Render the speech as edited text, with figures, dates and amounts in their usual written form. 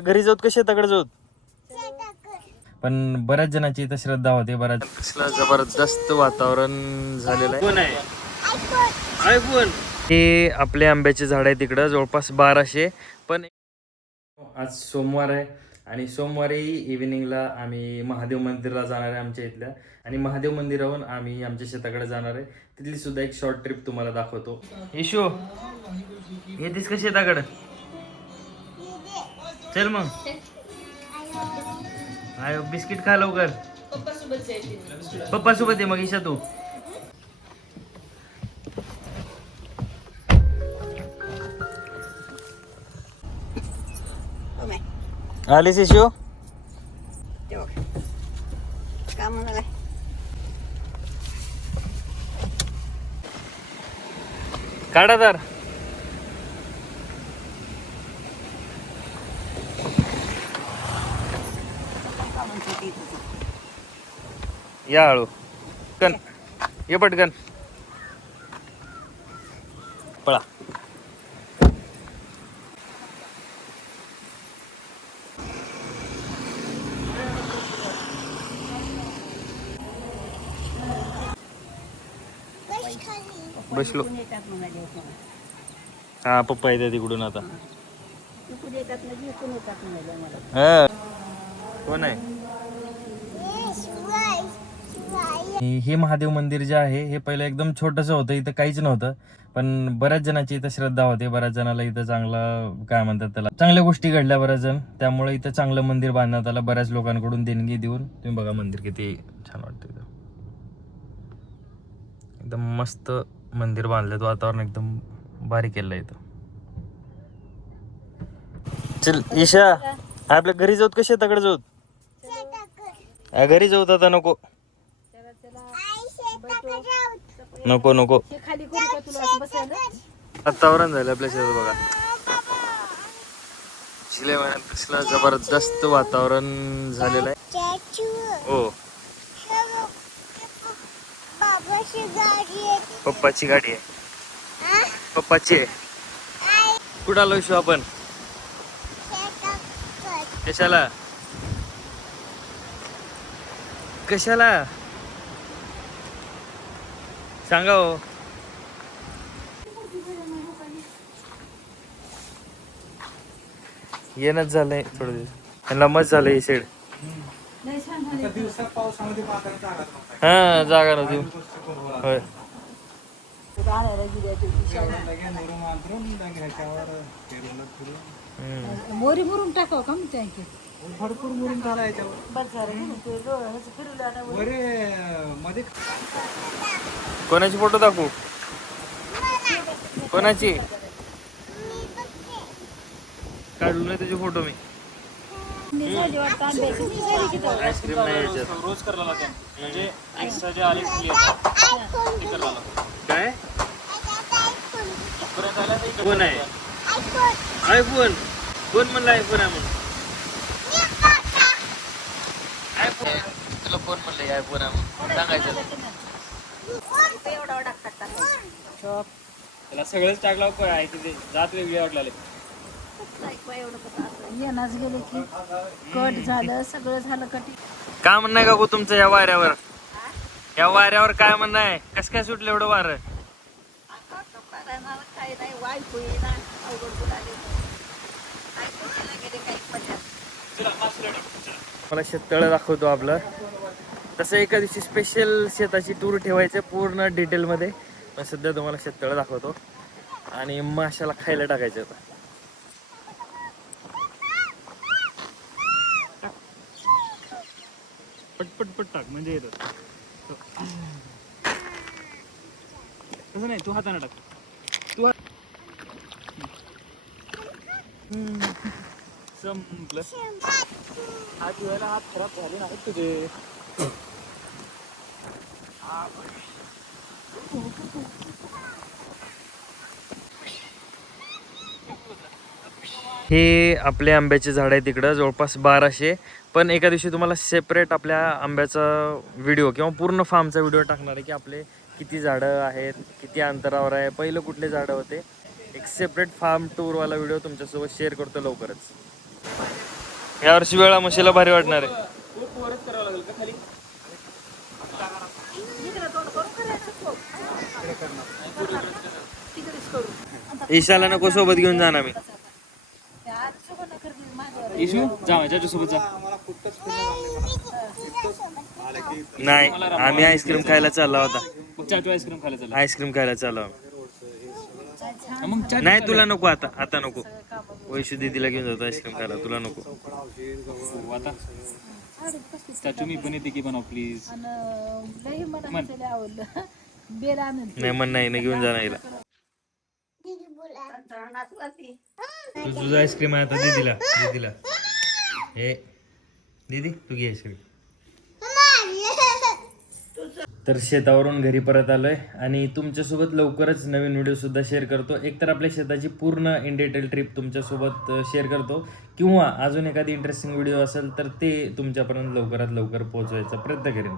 घरी जाऊत का शेताकडे जाऊत? पण बऱ्याच जणांची इथं श्रद्धा होते. बऱ्याच जबरदस्त वातावरण झालेलं आहे. कोण आहे आयफोन? हे आपले आंब्याचे झाड आहे तिकडं जवळपास 1200. पण आज सोमवार आहे आणि सोमवारी इव्हिनिंगला आम्ही महादेव मंदिरला जाणार आहे आमच्या इथल्या. आणि महादेव मंदिरावरून आम्ही आमच्या शेताकडे जाणार आहे. तिथली सुद्धा एक शॉर्ट ट्रिप तुम्हाला दाखवतो. येशो येतेस का शेताकडं? चल मग. आय बिस्किट खा लवकर. पप्पा सोबत आहे मग ईशा तू. आलीस ईशो? काढा तर. या हळू कन ये पटकन पळा. बसलो. हा पप्पा येते तिकडून आता. हा कोण आहे? हे महादेव मंदिर जे आहे हे पहिलं एकदम छोटंसं होतं. इथं काहीच नव्हतं. पण बऱ्याच जणांची इथं श्रद्धा होते. बऱ्याच जणाला इथं चांगलं काय म्हणतात त्याला चांगल्या गोष्टी घडल्या बऱ्याच जण. त्यामुळे इथं चांगलं मंदिर बांधण्यात आलं. बऱ्याच लोकांकडून देणगी देऊन. तुम्ही बघा मंदिर किती छान वाटतं. इथं एकदम मस्त मंदिर बांधलं. वातावरण एकदम भारी केलं इथं. चल ईशा आपल्या घरी जाऊत का शेताकडे जाऊत? घरी जाऊत आता. नको नको नको. वातावरण झालं आपल्या शेतात बघा. शिले महिन्यात कसलं जबरदस्त वातावरण झालेलं आहे. हो पप्पाची गाडी आहे. पप्पाची आहे. कुठं आलो शो आपण? कशाला कशाला सांगा हो. येणच झालंय थोडं दिवस. त्यांना मस्त झालंय ही शेड. हा जागा नव्हती. होय मोरी मुरून टाकाव का म्हणते भरपूर मुरून झाला याच्यावर. कोणाची फोटो दाखवू? कोणाची काढलो नाही तुझे फोटो मी. आईस्क्रीम नाही याच्यात. रोज करायला लागेल म्हणजे एक्स्ट्रा जे आले काय पर्यंत आला तर कोण आहे आयफोन? कोण म्हणलं आयफोन आहे म्हणून? आयफोन तुला कोण म्हणलं आयफोन आहे म्हणून सांगायचं. त्याला सगळंच टाकलं आहे तिथे जात वेगळी वाटले. येणाच गेले की कट झालं सगळं झालं कटी. काय म्हणणं आहे का तुमचं या वाऱ्यावर? या वाऱ्यावर काय म्हणणं आहे? कसं काय सुटलं एवढं वारं? मला शेततळं दाखवतो आपलं. तसं एका दिवशी स्पेशल शेताची टूर ठेवायचं पूर्ण डिटेलमध्ये. पण सध्या तुम्हाला शेततळं दाखवतो आणि माशाला खायला टाकायचं आता. पटपट पट टाक म्हणजे येतात. तसं नाही तू हाताने टाक. तू संपलं. हात धुवायला हात खराब झाले नाहीत तुझे. हे आपले आंब्याचे झाड आहे तिकडं जवळपास 1200. पण एका दिवशी तुम्हाला सेपरेट आपल्या आंब्याचा व्हिडिओ किंवा पूर्ण फार्मचा व्हिडिओ टाकणार आहे की आपले किती झाडं आहेत, किती अंतरावर आहे, पहिलं कुठले झाडं होते. एक सेपरेट फार्म टूरवाला व्हिडिओ तुमच्यासोबत शेअर करतो लवकरच. यावर्षी वेळा म्हशीला भारी वाटणार आहे. वरच करावं लागेल का खाली? ईशाला नको सोबत घेऊन जाणार मी. इशू जा माझ्या सोबत जा. नाही आम्ही आईस्क्रीम खायला चालला होता. मग चाचू आईस्क्रीम खायला चालला. आईस्क्रीम खायला चाललो मग चाचू नाही तुला नको आता नको. वैशू दीदीला घेऊन जातो आईस्क्रीम खायला, तुला नको. हो, आता चाचू मी पण येते की बनव प्लीज. लई मला आवडलं बेल आणून नाही म्हण नाही घेऊन जाणार हिला. तुझं आईस्क्रीम आहे आता दीदीला. हे दीदी तू घे आईस्क्रीम. तर शेतावरून घरी परत आलोय आणि तुमच्यासोबत लवकरच नवीन व्हिडिओ सुद्धा शेअर करतो. एकतर आपल्या शेताची पूर्ण इन डिटेल ट्रिप तुमच्यासोबत शेअर करतो, किंवा अजून एखादी इंटरेस्टिंग व्हिडिओ असेल तर ते तुमच्यापर्यंत लवकरात लवकर पोहोचवायचा प्रयत्न करेन.